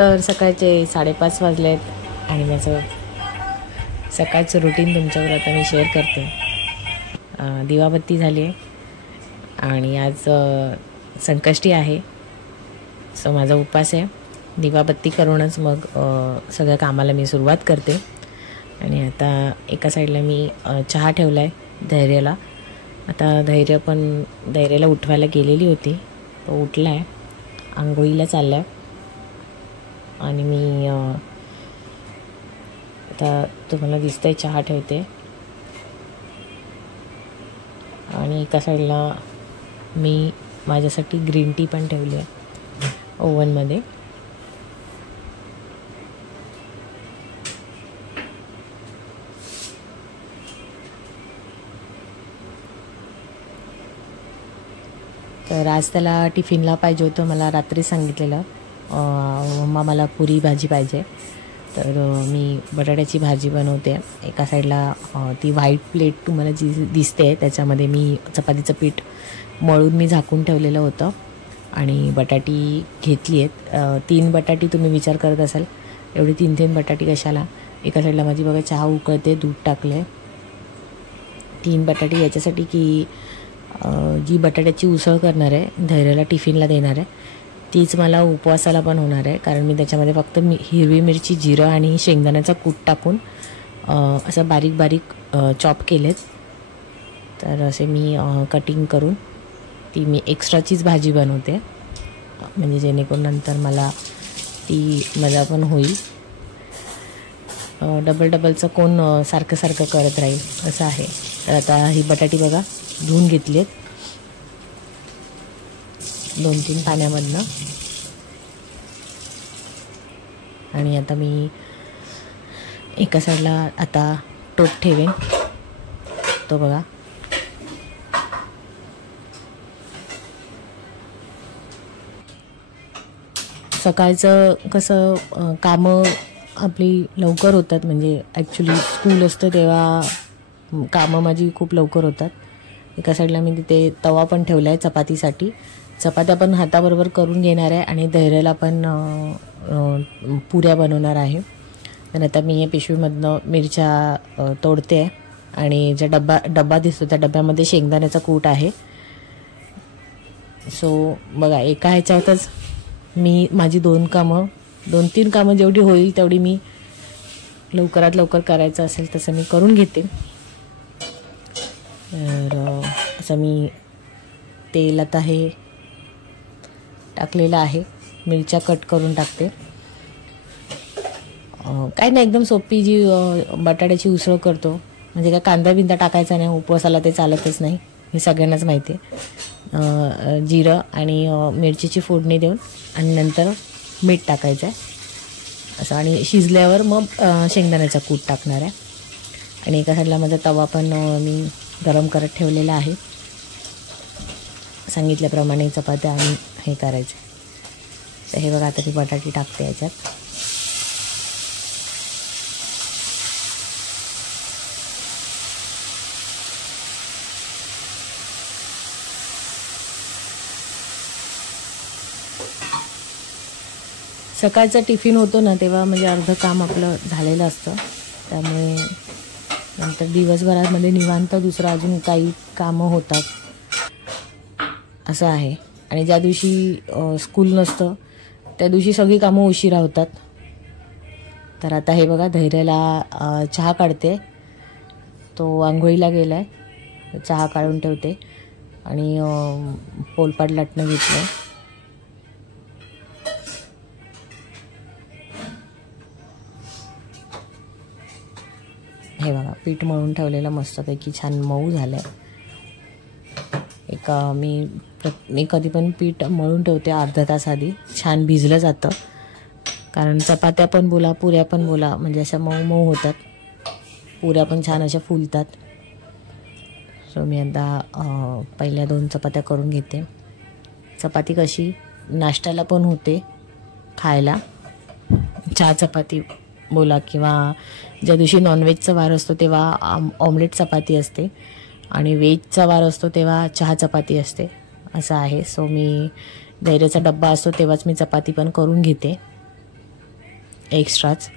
तर सकाळचे 5:30 वाजलेत आणि माझं सकाळचं रुटीन तुमच्यावर आता मी शेअर करते. दिवाबत्ती झाली आहे आणि आज संकष्टी आहे. सो माझा उपवास आहे. दिवाबत्ती करूनच मग सगळ्या कामाला मी सुरुवात करते. आणि आता एका साईडला मी चहा ठेवला आहे धैर्याला. आता धैर्याला उठवायला गेलेली होती, तो उठला आहे, आंघोळीला चालला आहे. आणि मी आता तुम्हाला दिसतंय चहा ठेवते. आणि एका साईडला मी माझ्यासाठी ग्रीन टी पण ठेवली आहे ओव्हनमध्ये. तर आज त्याला टिफिनला पाहिजे होतं. मला रात्री सांगितलेलं मम्मा मला पुरी भाजी पाहिजे. तर मी बटाट्याची भाजी बनवते. एका साईडला ती व्हाईट प्लेट तुम्हाला जी दिसते त्याच्यामध्ये मी चपातीचं पीठ मळून मी झाकून ठेवलेलं होतं आणि बटाटी घेतली आहेत. 3 बटाटी तुम्ही विचार करत असाल एवढी 3 बटाटी कशाला. एका साईडला माझी बघा चहा उकळते, दूध टाकले. 3 बटाटी याच्यासाठी की जी बटाट्याची उसळ करणार आहे, धैर्याला टिफिनला देणार आहे, तीच मला उपवासाला पण होणार आहे. कारण मी त्याच्यामध्ये फक्त हिरवी मिरची, जिरं आणि शेंगदाण्याचा कूट टाकून असं बारीक बारीक चॉप केलेत. तर असे मी कटिंग करून ती मी एक्स्ट्राचीच भाजी बनवते, म्हणजे जेणेकरून नंतर मला ती मजा पण होईल. डबलचं कोण सारखं सारखं करत राहील असं आहे. तर आता ही बटाटी बघा धुवून घेतली आहेत 2-3 पाण्यामधनं. आणि आता मी एका साईडला आता टोप ठेवेन, तो बघा. सकाळचं कसं कामं आपली लवकर होतात, म्हणजे ॲक्च्युली स्कूल असतं तेव्हा कामं माझी खूप लवकर होतात. एका साईडला मी तिथे तवा पण ठेवला आहे चपातीसाठी. चपात्या पण हाताबरोबर करून घेणार आहे आणि धैर्याला पण पुऱ्या बनवणार आहे. तर आता मी या पिशवीमधनं मिरच्या तोडते आणि ज्या डब्बा दिसतो त्या डब्यामध्ये शेंगदाण्याचा कूट आहे. सो बघा एका ह्याच्यातच मी माझी 2-3 कामं जेवढी होईल तेवढी मी लवकरात लवकर करायचं असेल तसं मी करून घेते. तर असं मी तेल आता हे टाकलेलं आहे, मिरच्या कट करून टाकते. काय नाही, एकदम सोपी जी बटाट्याची उसळ करतो, म्हणजे काय कांदा बिंदा टाकायचा नाही, उपवासाला ते चालतच नाही, हे सगळ्यांनाच माहिती आहे. जिरं आणि मिरचीची फोडणी देऊन आणि नंतर मीठ टाकायचं आहे असं. आणि शिजल्यावर मग शेंगदाण्याचा कूट टाकणार आहे. आणि एका साईडला माझा तवा पण मी गरम करत ठेवलेला आहे. सांगितल्याप्रमाणे चपात्या आणि हे करायचे. तर हे बघा आता ती बटाटी टाकते याच्यात. सकाळचं टिफिन होतो ना तेव्हा म्हणजे अर्धं काम आपलं झालेलं असतं, त्यामुळे नंतर दिवसभरामध्ये निवांत दुसरं अजून काही कामं होतात असं आहे. आणि ज्या दिवशी स्कूल नसतं त्या दिवशी सगळी कामं उशिरा होतात. तर आता हे बघा धैर्याला चहा काढते, तो आंघोळीला गेला आहे, चहा काढून ठेवते. आणि पोलपाट लाटणं घेतलं. हे बघा पीठ मळून ठेवलेलं मस्तपैकी छान मऊ झालं आहे. मी कधी पण पीठ मळून ठेवते अर्धा तास आधी, छान भिजलं जातं. कारण चपात्या पण बोला, पुऱ्या पण बोला, म्हणजे अशा मऊ मऊ होतात. पुऱ्या पण छान अशा फुलतात. सो मी आता पहिल्या 2 चपात्या करून घेते. चपाती कशी नाश्त्याला पण होते खायला, चहा चपाती बोला, किंवा ज्या दिवशी नॉनव्हेजचा वार असतो तेव्हा ऑमलेट चपाती असते आणि व्हेजचा वार असतो तेव्हा चहा चपाती असते असं आहे. सो मी धैर्याचा डब्बा असतो तेव्हाच मी चपाती पण करून घेते. एक्स्ट्राच.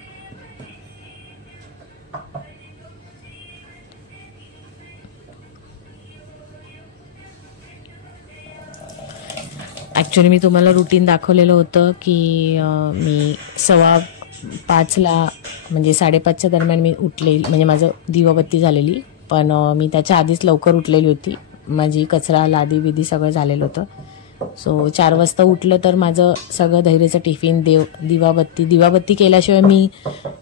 ॲक्च्युली मी तुम्हाला रुटीन दाखवलेलं होतं की मी 5:15ला म्हणजे 5:30च्या दरम्यान मी उठले, म्हणजे माझं दिवाबत्ती झालेली, पण मी त्याच्या आधीच लवकर उठलेली होती. माझी कचरा लादी बिदी सगळं झालेलं होतं. सो 4 वाजता उठलं तर माझं सगळं धैर्याचं टिफिन, दिवाबत्ती केल्याशिवाय मी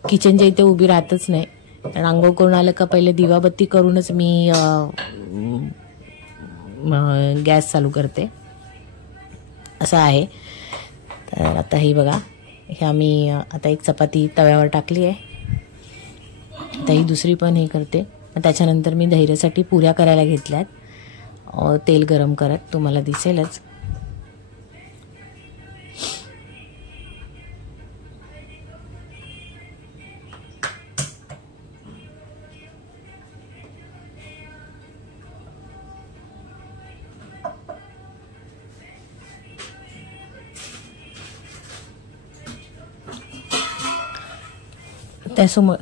किचनच्या इथे उभी राहतच नाही. कारण आंघोळ करून आलं का पहिले दिवाबत्ती करूनच मी गॅस चालू करते, असं आहे. तर आता ही बघा, ह्या मी आता एक चपाती तव्यावर टाकली आहे. आता ही दुसरी पण हे करते. त्याच्यानंतर मी धैर्यासाठी पुऱ्या करायला घेतल्यात, तेल गरम करत, तुम्हाला दिसेलच.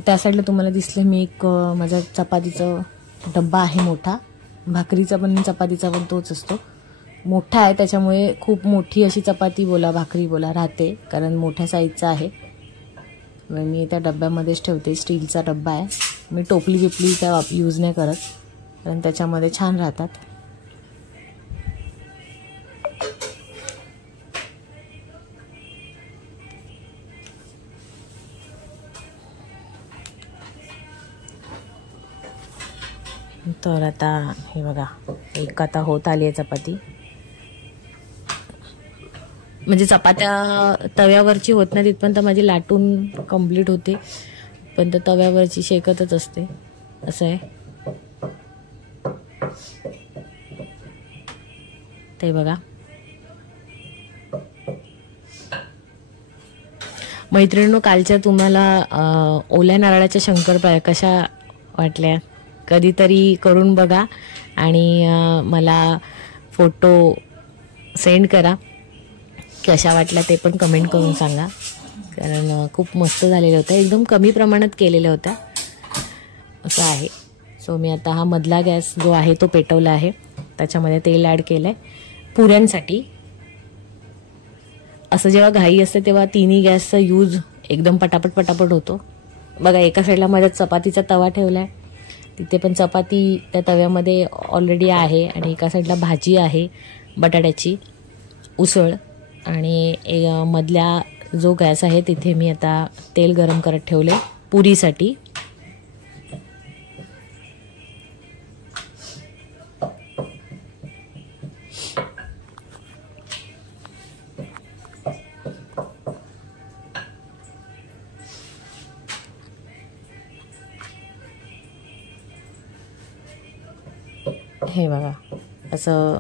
त्या साईडला तुम्हाला दिसलं मी एक माझा चपातीचं डब्बा आहे मोठा, भाकरीचा पण चपातीचा पण तोच असतो. मोठा आहे त्याच्यामुळे खूप मोठी अशी चपाती बोला भाकरी बोला राहते, कारण मोठ्या साईजचा आहे. मी त्या डब्यामध्येच ठेवते, स्टीलचा डब्बा आहे. मी टोपली बिपली त्या यूज नाही करत, कारण त्याच्यामध्ये छान राहतात. तर आता हे बघा, एक आता होत आली आहे चपाती. म्हणजे चपात्या तव्यावरची होत नाही तिथपर्यंत माझी लाटून कंप्लीट होते, पण तर तव्यावरची शेकतच असते, असं आहे. ते बघा मैत्रिणींनो, कालच्या तुम्हाला ओल्या नारळाच्या शंकरपाळ्या कशा वाटल्या कधीतरी करून बघा आणि मला फोटो सेंड करा, कशा वाटल्या ते पण कमेंट करून सांगा, कारण खूप मस्त झालेल्या होत्या. एकदम कमी प्रमाणात केलेल्या होत्या, असं आहे. सो मी आता हा मधला गॅस जो आहे तो पेटवला आहे, त्याच्यामध्ये तेल ॲड केलं आहे पुऱ्यांसाठी. असं जेव्हा घाई असते तेव्हा तिन्ही गॅसचा यूज एकदम पटापट होतो. बघा, एका साईडला माझ्या चपातीचा तवा ठेवला आहे, तिथे पण चपाती त्या तव्यामध्ये ऑलरेडी आहे, आणि एका साईडला भाजी आहे बटाट्याची उसळ, आणि मधल्या जो गॅस आहे तिथे मी आता तेल गरम करत ठेवले पुरीसाठी. हे बघा असं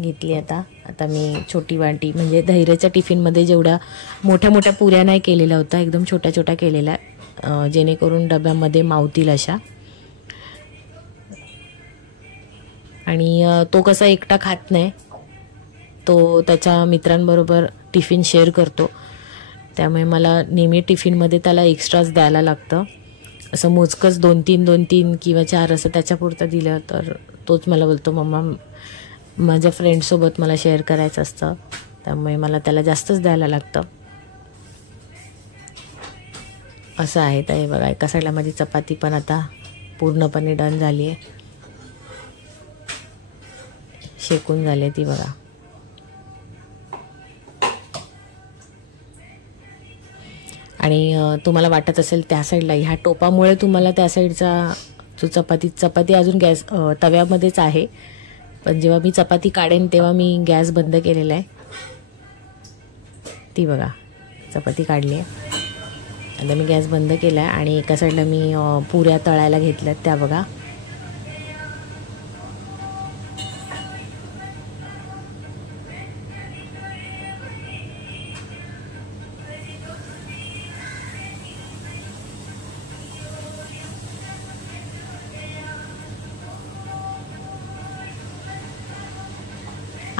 घेतली. आता मी छोटी वाटी, म्हणजे धैर्याच्या टिफिनमध्ये जेवढ्या मोठ्या पुऱ्या नाही केलेल्या होत्या, एकदम छोट्या केलेल्या, जेणेकरून डब्यामध्ये मावतील अशा. आणि तो कसा एकटा खात नाही, तो त्याच्या मित्रांबरोबर टिफिन शेअर करतो, त्यामुळे मला नेहमी टिफिनमध्ये त्याला एक्स्ट्राच द्यायला लागतं. असं मोजकंच 2-3 किंवा 4 असं त्याच्यापुरतं दिलं तर तोच मला बोलतो, मम्मा माझ्या फ्रेंडसोबत मला शेअर करायचं असतं, त्यामुळे मला त्याला जास्तच द्यायला लागतं, असं आहे. तर हे बघा, एका साईडला माझी चपाती पण आता पूर्णपणे डन झाली आहे, शेकून झाली आहे ती बघा. आणि तुम्हाला वाटत असेल त्या साईडला ह्या टोपामुळे तुम्हाला त्या साईडचा जो चपाती अजून गॅस तव्यामध्येच आहे, पण जेव्हा मी चपाती काढेन तेव्हा मी गॅस बंद केलेला आहे. ती बघा चपाती काढली आहे, आता मी गॅस बंद केला आहे, आणि एका साईडला मी पुऱ्या तळायला घेतल्यात त्या बघा.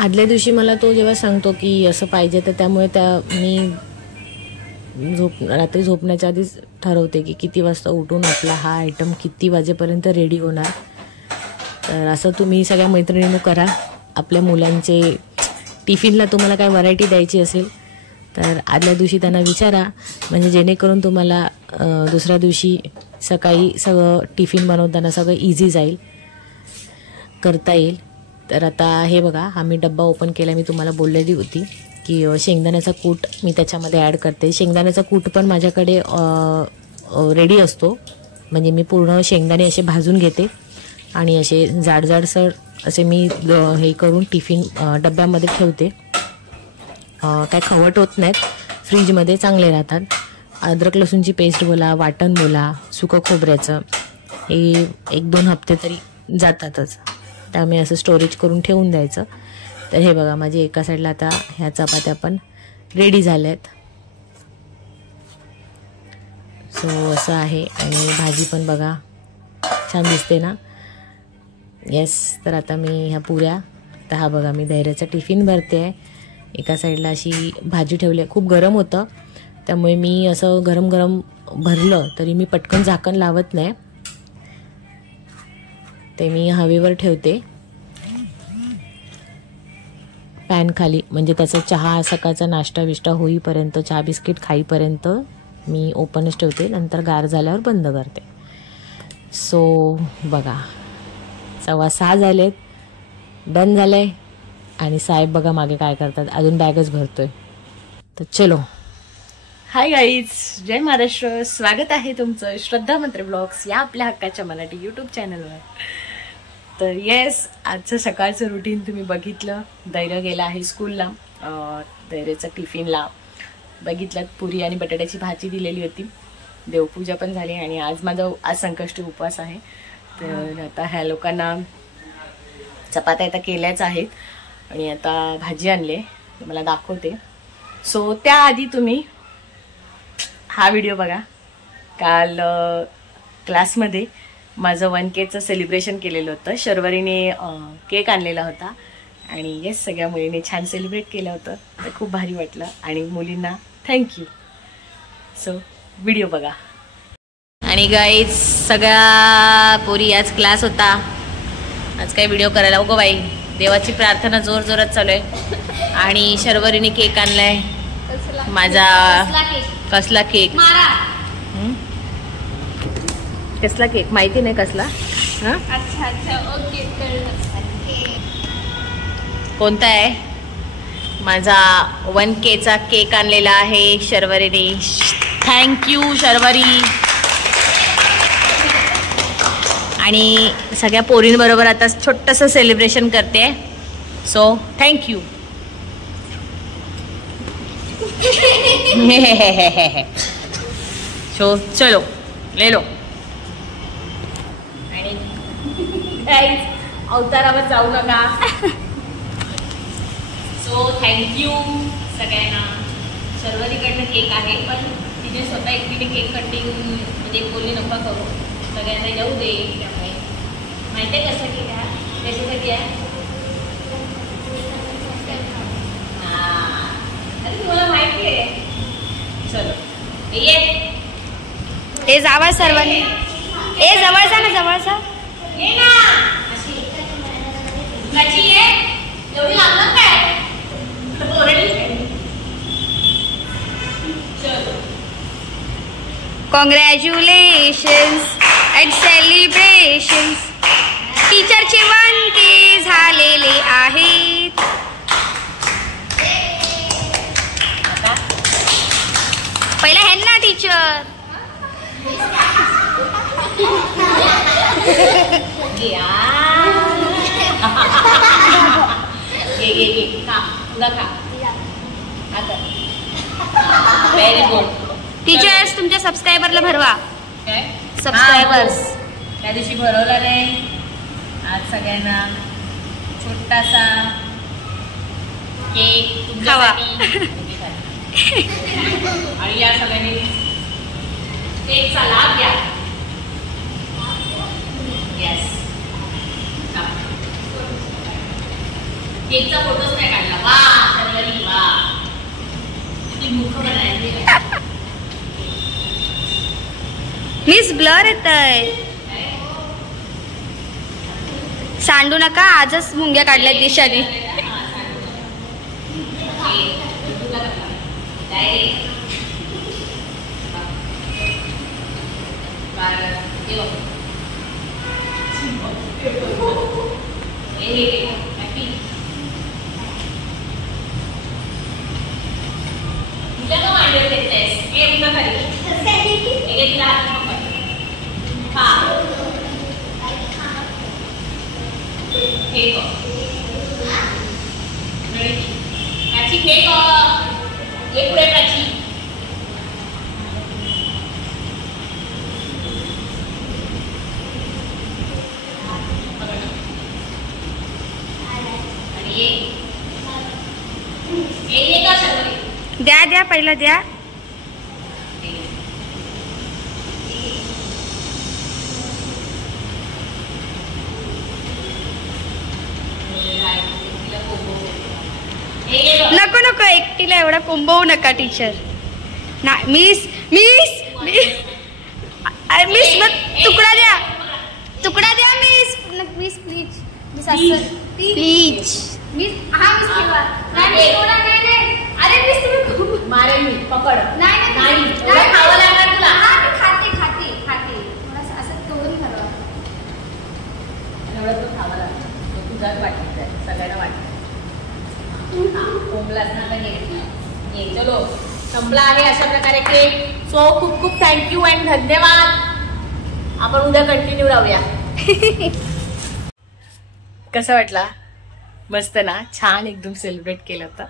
आदल्या दिवशी मला तो जेव्हा सांगतो की असं पाहिजे, तर त्यामुळे मी रात्री झोपण्याच्या आधीच ठरवते की किती वाजता उठून आपला हा आयटम किती वाजेपर्यंत रेडी होणार. तर असं तुम्ही सगळ्या मैत्रिणींनो करा. आपल्या मुलांचे टिफिनला तुम्हाला काय व्हरायटी द्यायची असेल तर आदल्या दिवशी त्यांना विचारा, म्हणजे जेणेकरून तुम्हाला दुसऱ्या दिवशी सकाळी सगळं टिफिन बनवताना सगळं इझी जाईल, करता येईल. तर आता हे बघा, हा मी डब्बा ओपन केला. मी तुम्हाला बोललेली होती की शेंगदाण्याचा कूट मी त्याच्यामध्ये ॲड करते. शेंगदाण्याचा कूट पण माझ्याकडे रेडी असतो, म्हणजे मी पूर्ण शेंगदाणे असे भाजून घेते आणि असे जाडजाडसर असे मी हे करून टिफिन डब्यामध्ये ठेवते. काय खवट होत नाहीत, फ्रीजमध्ये चांगले राहतात. अद्रक लसूणची पेस्ट बोला, वाटण बोला, सुकं खोबऱ्याचं, हे 1-2 हप्ते तरी जातातच. त्यामुळे असं स्टोरेज करून ठेवून द्यायचं. तर हे बघा, माझी एका साईडला आता ह्या चपात्या पण रेडी झाल्या आहेत. सो असं आहे. आणि भाजी पण बघा छान दिसते ना. येस. तर आता मी ह्या पुऱ्या, तर हा बघा मी धैर्याचा टिफिन भरते आहे. एका साईडला अशी भाजी ठेवली आहे. खूप गरम होतं त्यामुळे मी असं गरम गरम भरलं तरी मी पटकन झाकण लावत नाही, ते मी हवेवर ठेवते पॅन खाली. म्हणजे त्याचा चहा सकाळचा नाश्ता विष्टा होईपर्यंत, चहा बिस्किट खाईपर्यंत मी ओपनच ठेवते, नंतर गार झाल्यावर बंद करते. सो बघा 6:15 झालेत, डन झालं आहे. आणि साहेब बघा मागे काय करतात, अजून बॅगच भरतोय. तर चलो. हाय गाईज, जय महाराष्ट्र. स्वागत आहे तुमचं श्रद्धा मंत्रे ब्लॉग्स या आपल्या हक्काच्या मराठी यूट्यूब चॅनलवर. तर येस, आजचं सकाळचं रुटीन तुम्ही बघितलं. धैर्य गेला आहे स्कूलला. धैर्याचं टिफिनला बघितलं पुरी आणि बटाट्याची भाजी दिलेली होती. देवपूजा पण झाली आणि आज संकष्टी उपवास आहे. तर आता ह्या लोकांना चपात्या आता केल्याच आहेत आणि आता भाजी आणले, मला दाखवते. सो त्याआधी तुम्ही हा व्हिडिओ बघा. काल क्लासमध्ये माझं 1Kचं सेलिब्रेशन केलेलं होतं. शर्वरीने केक आणलेला होता आणि येस, सगळ्या मुलींनी छान सेलिब्रेट केलं होतं. तर खूप भारी वाटलं आणि मुलींना थँक्यू. सो व्हिडिओ बघा. आणि गाईज, सगळ्या पोरी आज क्लास होता. आज काही व्हिडिओ करायला उगो बाई, देवाची प्रार्थना जोर जोरात चालू आहे. आणि शर्वरीने केक आणलाय माझा. कसला केक? कसला केक माहिती नाही कसला. अच्छा अच्छा, ओके. कोणता आहे? माझा 1Kचा केक आणलेला आहे शर्वरीने. थँक्यू शर्वरी. आणि सगळ्या पोरींबरोबर आता छोटंसं सेलिब्रेशन करते. So thank you. सो चलो ले लो. आणि अवतारावर जाऊ नका. सो थँक्यू सगळ्यांना. शर्वरीकडनं केक आहे, पण तिने स्वतः एकटीने केक कटिंग म्हणजे बोलली नका करू, सगळ्यांना येऊ दे. त्यामुळे माहिती आहे कसं केक आहे, त्याच्यासाठी आहे. अरे तुम्हाला माहिती आहे. चलो ये, ए जावा सर्वांनी. ए जवळचा ना, जवळचा ये ना. कशी आहे? एवढी लागलं काय? चलो. Congratulations and celebrations. टीचरचे 1K झालेले आहेत. पहिला ह्यांना टीचर. Very good. टीचर्स तुमच्या सबस्क्रायबरला भरवा. काय सबस्क्रायबर्स त्या दिवशी भरवला नाही. आज सगळ्यांना छोटासा केक तुमच्यासाठी. आणि या सगळ्यांनी केकचा लाभ घ्या. येस, केकचा फोटोच नाही काढला. वा शर्वरी वा, किती मुख बनायचे. मिस ब्लर येत आहे. सांडू नका, आजच मुंग्या काढल्या दिशाने. द्या द्या पहिला द्या. नको नको, एकटीला एवढा कोंबवू नका टीचर. ना मिस मिस मिस मग तुकडा द्या, तुकडा द्या मिस. मिस प्लीज, मिस असं प्लीज. मिस हा मिस ठेवा. नाही थोडा नाही. अरे मिस तुम्ही मारे मी पकड. नाही नाही खावं लागणार तुला. हा मी खाते खाते खाते. थोडंसं असं तोडून खावा. एवढं तो खावं लागतं. तुझाच वाटत आहे, सगळ्यांना वाटतं. कोंबलाच ना तर ये चलो संपला आहे अशा प्रकारे केक. सो खूप खूप थँक्यू अँड धन्यवाद. आपण उद्या कंटिन्यू राहूया. कसं वाटला? मस्त ना, छान एकदम सेलिब्रेट केलं होतं.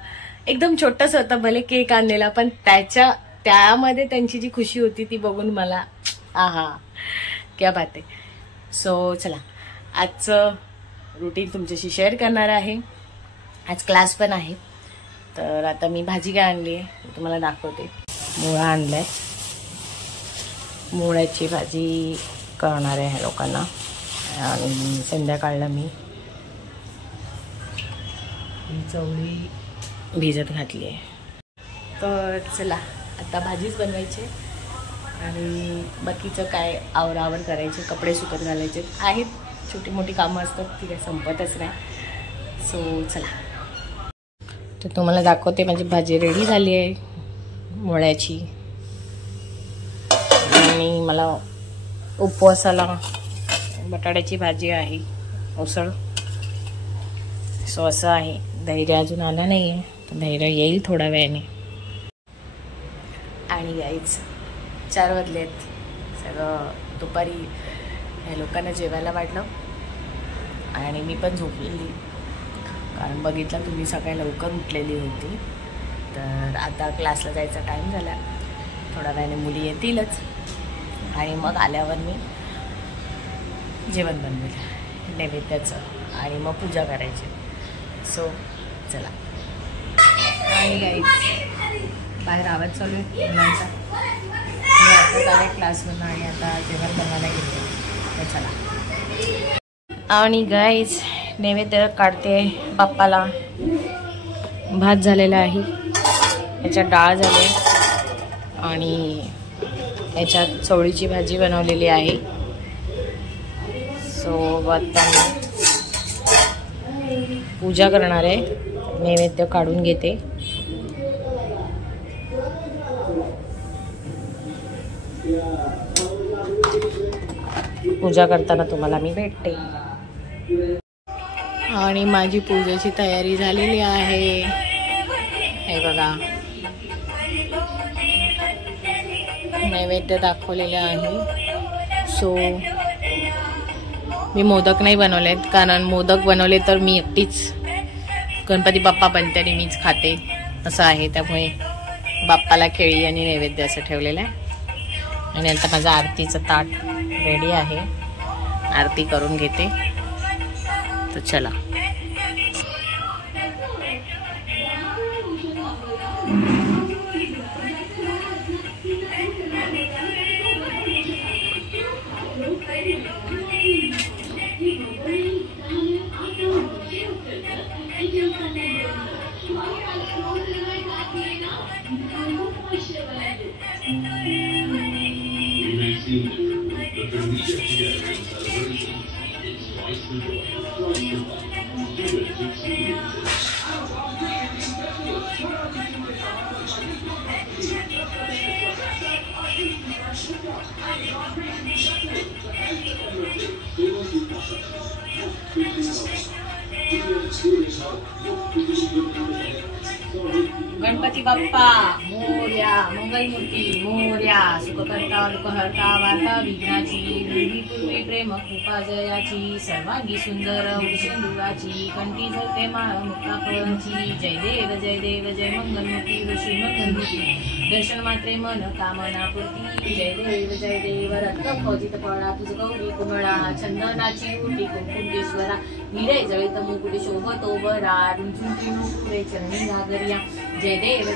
एकदम छोटंसं होतं भले केक आणलेला, पण त्यामध्ये त्यांची जी खुशी होती ती बघून मला आहा क्या बात आहे. सो चला, आजचं रुटीन तुमच्याशी शेअर करणार आहे. आज क्लास पण आहे. तर आता मी भाजी काय आणली आहे तुम्हाला दाखवते. मुळा आणलाय, मुळ्याची भाजी करणार आहे ह्या लोकांना. आणि संध्याकाळला मी चवळी भिजत घातली आहे. तर चला आता भाजीच बनवायची आणि बाकीचं काय आवरावर करायचे, कपडे सुकत घालायचे आहेत. छोटी मोठी कामं असतात, ती काय संपतच नाही. सो चला, तर तुम्हाला दाखवते. माझी भाजी रेडी झाली आहे मुळ्याची. आणि मला उपवासाला बटाट्याची भाजी आहे, उसळ. सो असं आहे. धैर्य अजून आला नाही आहे, तर धैर्य येईल थोड्या वेळाने. आणि यायच 4 वाजलेत. सगळं दुपारी ह्या लोकांना जेवायला वाटलं आणि मी पण झोपलेली, कारण बघितलं तुम्ही सकाळी लवकर उठलेली होती. तर आता क्लासला जायचा टाईम झाला. थोड्या वेळाने मुली येतीलच आणि मग आल्यावर मी जेवण बनवेल नैवेद्याचं आणि मग पूजा करायची. सो चला. आणि गाईज बाहेर आवाज चालू आहे मुलांचा. मी आता आले क्लासवरून आणि आता जेवण बनवायला घेते. तर चला. आणि गाईज नैवेद्य काढते बाप्पाला. भात झालेला आहे, याच्यात डाळ झाली आणि याच्यात चवळीची भाजी बनवलेली आहे. सो आता पूजा करणार आहे. नैवेद्य काढून घेते. पूजा करताना तुम्हाला मी भेटते. आणि माझी पूजेची तयारी झालेली आहे. हे बघा, नैवेद्य दाखवलेले आहे. सो मी मोदक नाही बनवलेत, कारण मोदक बनवले तर मी एकटीच गणपती बाप्पा बनते आणि मीच खाते असं आहे. त्यामुळे बाप्पाला केळी आणि नैवेद्य असं ठेवलेलं आहे. आणि आता माझं आरतीचं ताट रेडी आहे. आरती करून घेते. तर चला. गणपती बाप्पा मोरया, मंगलमूर्ती मोरया, सुखकर्ता दुःखहर्ता वार्ता विघ्नाची, पूर्वी प्रेम कृपा जयाची, सर्वांगी सुंदर वृषेंदुराची, कंठी झळके माळ मुक्ता फळांची, जय देव जय देव जय मंगलमूर्ती श्री मंगलमूर्ती, दर्शन मात्रे मन कामना पूर्ती, जय देव रत्न फौजित फळा तुझ गौरी कुमळा, चंदनाची उटी कुंकुमेश्वरा, हिरे जळित मुकुट शोभतो बरा, रुंचुंची मुकुरे चरणी गागरिया, जय देव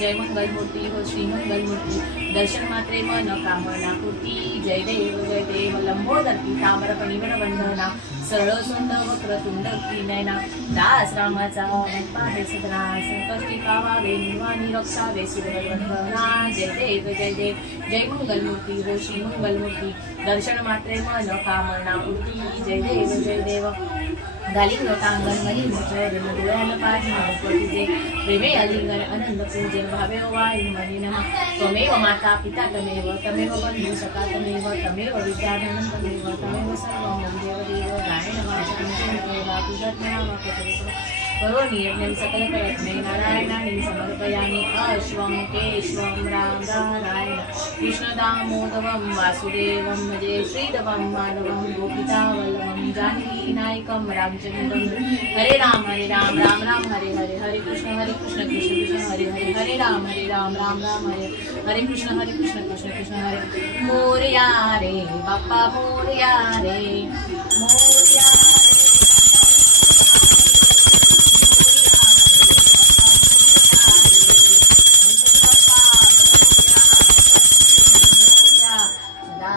जय मंगलमूर्ती हो श्री मंगलमूर्ती, दर्शन मात्रे मन कामना पूर्ती, जय देव लंबोदर ताम्र फणीवर वंदना, सरळ सुंद वक्र तुंड नयना, दास रामाचा आहे सदना, संकष्टी पावावे निर्वाणी रक्षावे सुरवंदना, जय देव जय मंगलमूर्ती हो श्री मंगलमूर्ती, दर्शन मात्रे मन कामना पूर्ती, जय देव गाली लोटांगण मलिन डोळ्याला पाहिजे तुझे प्रेमे अलिंगन आनंद पूजन भावे वायू मलिनमा, त्वमेव माता पिता तमेव बंधू सखा तमेव विद्याधनं तमेव सर्वं देव गायन वाचा तुझा करोमि यज्ञं सकलप्रयत्ने नारायणानि समर्पयामि, अश्वं केशवं राम नारायण कृष्ण दामोदरं वासुदेवं भजे, श्रीधवं माधवं गोपिकावल्लभं जानकी नायकं रामचन्द्रं, हरे राम राम राम हरे हरे, हरे कृष्ण कृष्ण कृष्ण हरे हरे, हरे राम राम राम हरे कृष्ण कृष्ण हरे, मोरया रे बाप्पा मोरया रे मोरया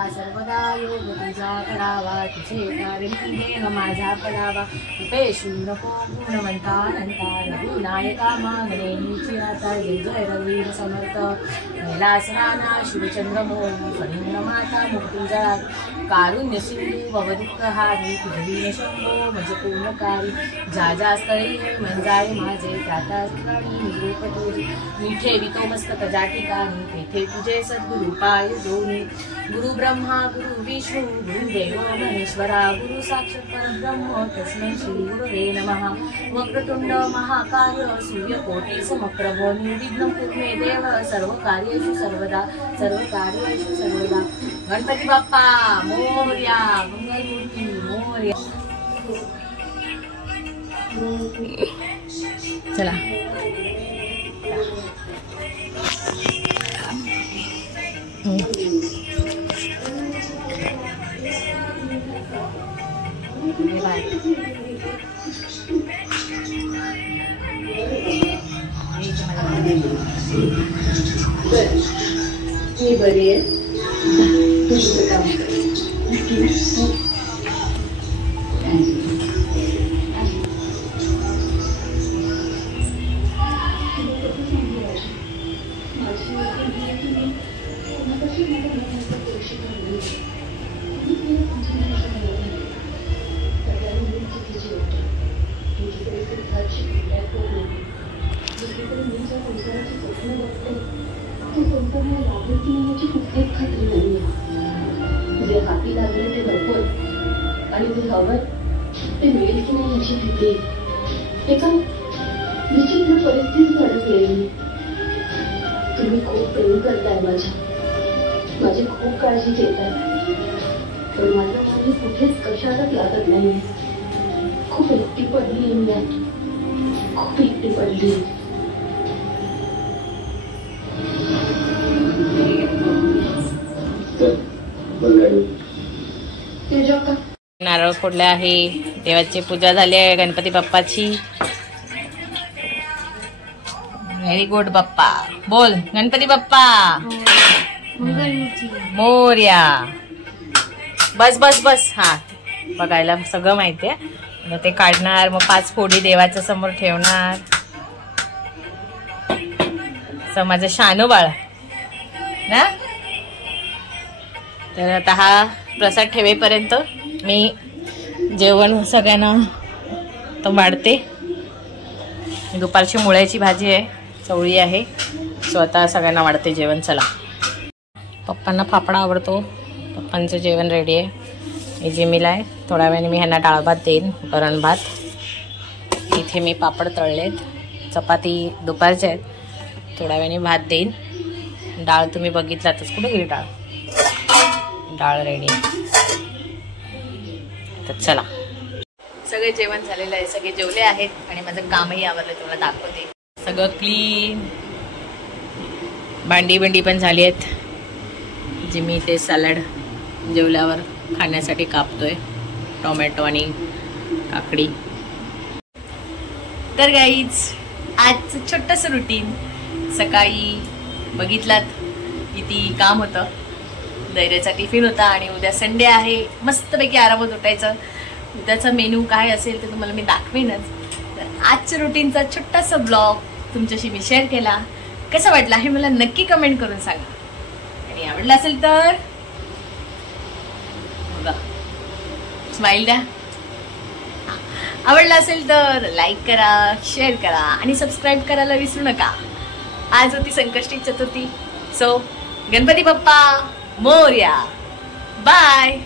सर्वदा योग तुझा करावा, तुझे कार्य देह माझा पडावा, उपेशू नको गुणवंता अनंता, रघुनायका मागणे चिराता, जय रघुवीर समर्थ, कैलासनाना शिवचंद्र मोही, फणींद्र माता मुक्ती जळा, कारुण्य सिंधू भवदुःख हारी, तुझवीन शंभो म्हणजे पूर्णकारी, जा स्थळी मंजाळे माझे त्या ठिकाणी निरूप तुझे, मिठे वितो मस्तक ज्या ठिकाणी, तेथे तुझे सद्गुरु पाय जोनी, गुरु ब्रह्मा गुरु विष्णु गुरुदेव महेश्वरा, गुरु साक्षात परब्रह्म तस्मै श्री गुरुवे नमः, वक्रतुंड महाकाय सूर्यकोटि समप्रभ, निर्विघ्नं कुरु मे देव सर्वकार्येषु सर्वदा गणपती बाप्पा मोरया, मंगलमूर्ती मोरया. चला मी बरी आहे, तुझं काम जे हाती लागले ते नको आणि जे हवं ते मिळेल की नाही याची भीती, एका विचित्र परिस्थितीत अडकलेली. तुम्ही खूप प्रेम करताय माझी खूप काळजी घेताय, पण माझं माझी कुठेच कशातच लागत नाहीये. खूप एकटी पडली मी, खूप एकटी पडली. नारळ फोडले आहे, देवाची पूजा झाली आहे गणपती बाप्पाची. व्हेरी गुड बाप्पा, बोल गणपती बाप्पा मोरया. बस बस बस. हा बघायला सगळं माहितीये. मग ते काढणार, मग 5 फोडी देवाच्या समोर ठेवणार. माझं शानू बाळ ना. तर आता हा प्रसाद ठेवेपर्यंत मी जेवण सगळ्यांना तर वाढते. दुपारची मुळ्याची भाजी आहे, चवळी आहे, स्वतः सगळ्यांना वाढते जेवण. चला. पप्पांना फाफडा आवडतो, पप्पांचं जेवण रेडी आहे. हे जिमीला आहे. थोड्या वेळाने मी ह्यांना डाळ भात देईन, वरण भात. इथे मी पापड तळलेत, चपाती दुपारच्या आहेत. थोड्या वेळाने भात देईन. डाळ तुम्ही बघितलातच, कुठे गेली डाळ? डाळ रेडी. तर चला. सगळे जेवण झालेलं आहे, सगळे जेवले आहेत आणि माझं कामही आवरलं, तुम्हाला दाखवते. सगळं क्लीन, भांडी बिंडी पण झाली आहेत. जे मी ते सॅलड जेवल्यावर खाण्यासाठी कापतोय, टोमॅटो आणि काकडी. तर गाईज आजचं छोटंसं रुटीन. सकाळी बघितलात किती काम होतं, धैर्याचा टिफिन होता आणि उद्या संडे आहे, मस्तपैकी आरामात उठायचं. उद्याचा मेनू काय असेल ते तुम्हाला मी दाखवेनच. तर आजच्या रुटीनचा छोटासा ब्लॉग तुमच्याशी मी शेअर केला. कसं वाटलं हे मला नक्की कमेंट करून सांगा. आणि आवडलं असेल तर बघा, स्माइल द्या. आवडलं असेल तर लाईक करा, शेअर करा आणि सबस्क्राईब करायला विसरू नका. आज होती संकष्टी चतुर्थी. सो गणपती बाप्पा मोरया. बाय.